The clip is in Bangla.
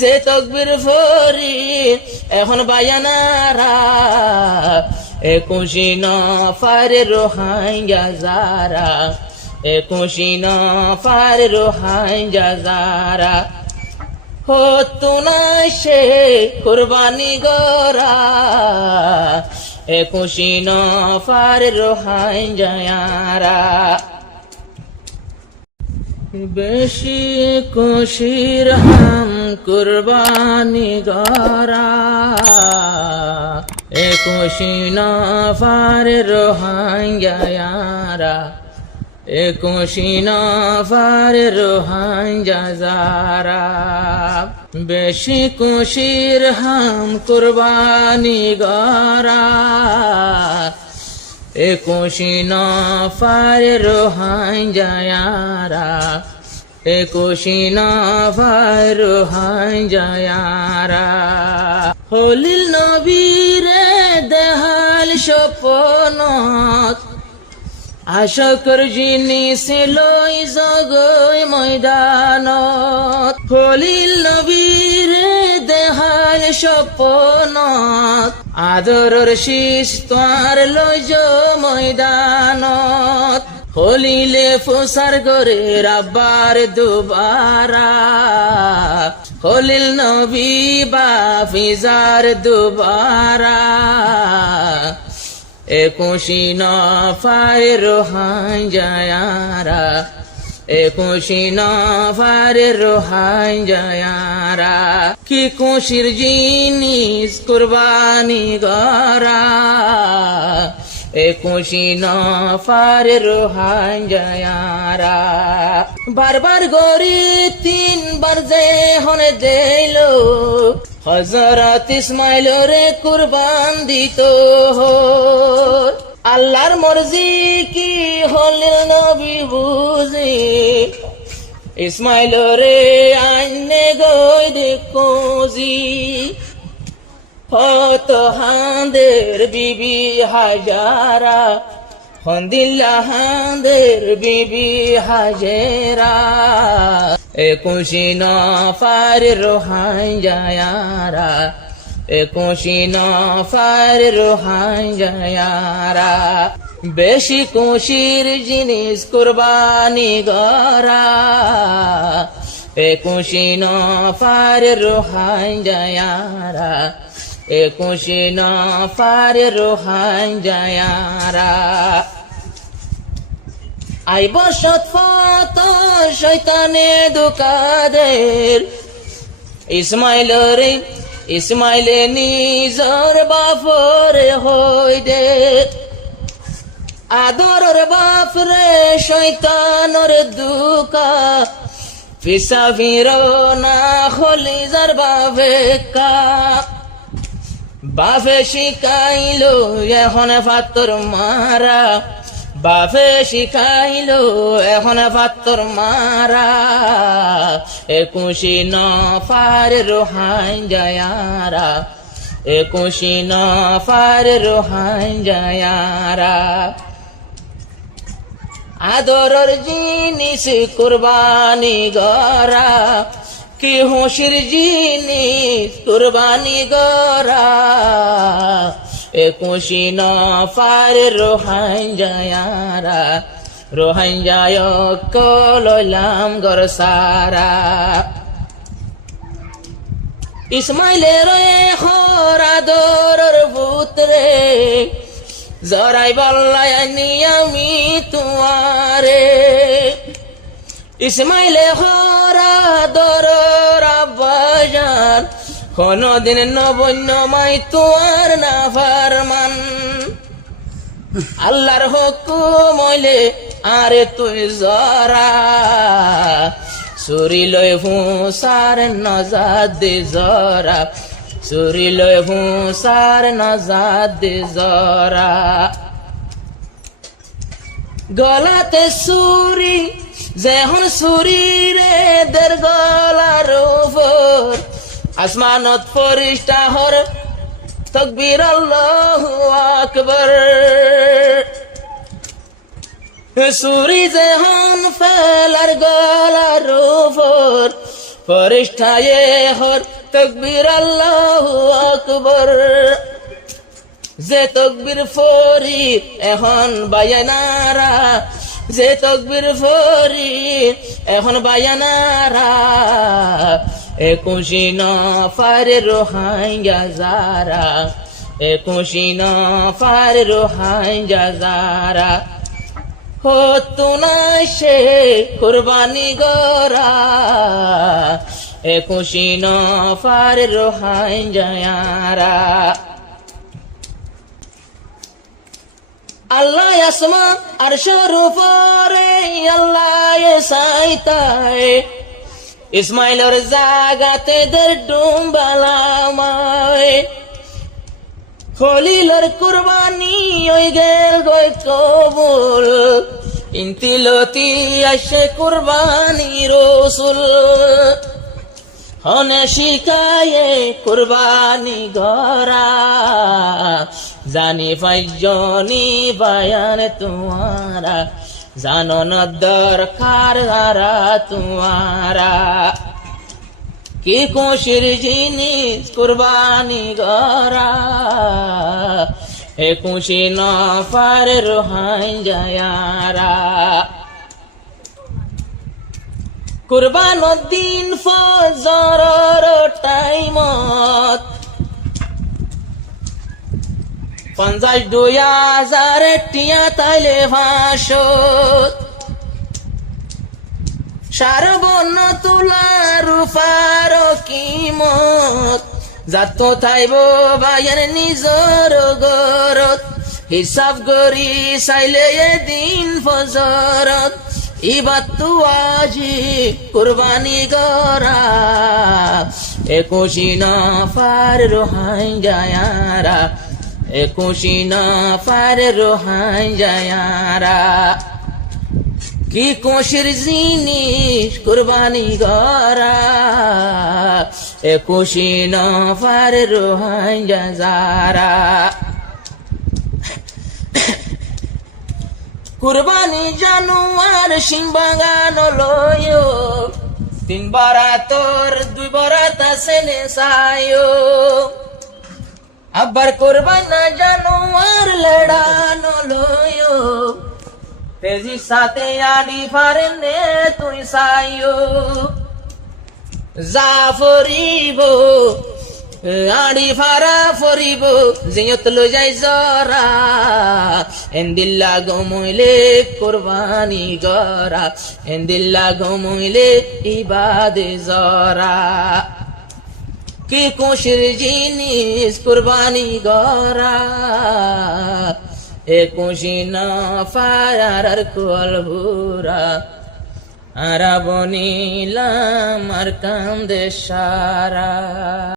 যে তকবীর ফরি এখন বায়ানারা 21 নফর রোহাঙ্গা যারা 21 নফর রোহাঙ্গা যারা হতো না সে কুরবানি গরা 21 নফর রোহাঙ্গা যারা বেশি খুশির হাম কুরবানি গরা 21 নফর রোহাঙ্গা যারা 21 নফর রোহাঙ্গা যারা বেশি খুশির হাম কুরবানি গরা 21 নফর রোহাঙ্গা যারা 21 নফর রোহাঙ্গা যারা হলিল নবীরে দেহাল স্বপ্নত আশাকর জিনিস লই জগই ময়দানত হলিল নবীরে দেহাল স্বপ্নত আদরর শীষ তোয়ার লই ময়দানত হলিলে ফুসার গরে রাব্বার দুবারা হলিল নবী বা ফিজার দুবারা 21 নফর রোহাঙ্গা যারা 21 নফর রোহাঙ্গা যারা কি খুশির জিনিস কুরবানি গরা 21 নফর রোহাঙ্গা যারা বারবার গরি 3 বার যে হনে দিল হযরত ইসমাইল রে কুরবান দিত আল্লাহর মর্জি কি হলিল নবী বুঝি ইসমাইল রে আইনে গই দেখোজি হত হাঁদের বিবি হাজারা হন্দিল্লা হাঁদের বিবি হাজেরা 21 নফর রোহাঙ্গা যারা 21 নফর রোহাঙ্গা যারা বেশি খুশির জিনিস কুরবানি গরা 21 নফর রোহাঙ্গা যারা 21 নফর রোহাঙ্গা যারা আইব সৎফত শয়তানে দুকাদের ইসমাইলে নিজর বাপরে হই দে আদরের বাপরে শয়তানর দুকা ফিসা ফিরো না খলিজার বাবেকা বাপে শিখাইলো এখন পাত্তর মারা বাপে শিখাইলো এখন পাত্তর মারা 21 নফর রোহাঙ্গা যারা 21 নফর রোহাঙ্গা যারা আদরর জিনিস কুরবানি গরা কি খুশির জিনিস কুরবানি গরা 21 নফর রোহাঙ্গা যারা রোহাঙ্গা কললাম গর সারা ইসমাইলের আদরর পুত্রে জরাই বল্লাই আমি তোমারে ইসমাইলে আদরর আব্বাজান কোনদিন নবন্য মাই তোয়ার না ফারমান আল্লাহর হুকুম হইলে আরে তুই জরা সুরি লয় হুসার নজাদ দে জরা সুরি লয় হুসার নজাদ দে জরা গলাতে সুরি যেহন সুরি রে দের গলার উপর আসমানত ফরিস্তা হর তকবীর আল্লাহু আকবার সুরি যেহন ফেলার গলার উপর ফরিস্তায়ে হর তকবীর আল্লাহু আকবার, যে তকবীর ফরি এখন বায়ানারা, যে তকবীর ফরি এখন বায়ানারা, একুশি নফর রোহাঙ্গা যারা, একুশি নফর রোহাঙ্গা যারা, হতো না সে কুরবানি গরা, একুশি নফর রোহাঙ্গা যারা। আল্লাহ আসমা আরশের উপরে আল্লাহ সাইতায়, ইসমাইলের জাগাতে দের ডুমবালামায়, খলিলের কুরবানি ওই গেল গই কবুল, ইন্তিলতি আসে কুরবানি রসুল, হনে শিকায়ে কুরবানি গরা, জানি ফাইজনি বায়ান তোমারা, জানো না দরকার হারা তোমারা, কি খুশির জিনিস কুরবানি গরা, একুশি নফর রোহাঙ্গা যারা। কুরবানোর দিন ফজরের টাইমত 52,000 টিয়া তাইলে ভাসত, সারবর্ণ তুলা রূপার কিমত, যাত থাইব বায়ান নিজর গরত, হিসাব করি চাইলে এদিন ফজরত, ইবাদ তু আজি কুরবানি গরা, একুশি নফর রোহাঙ্গা যারা, একুশি নফর রোহাঙ্গা যারা, কি খুশির জিনিস কুরবানি গরা, একুশি নফর রোহাঙ্গা যারা। কুরবানি জানুয়ার সিংবাগান লয়, 3 বরাতর 2 বরাত আছে নেশায়ো, আবার কুরবানা জানুয়ার লড়ানো লয়, তেজি সাথে আডি ফারেনে তুই সাইও, যা ফরিব আডি ফারা ফরিব, জিয়ত লো যাই জরা, এন্দিল্লা গমইলে কুরবানি গরা, এন্দিল্লা গমইলে ইবাদে জরা, কি খুশির জিনিস কুরবানি গরা, একুশি নফর কুলভুরা, আরা বনিলাম আর কান্দে সারা।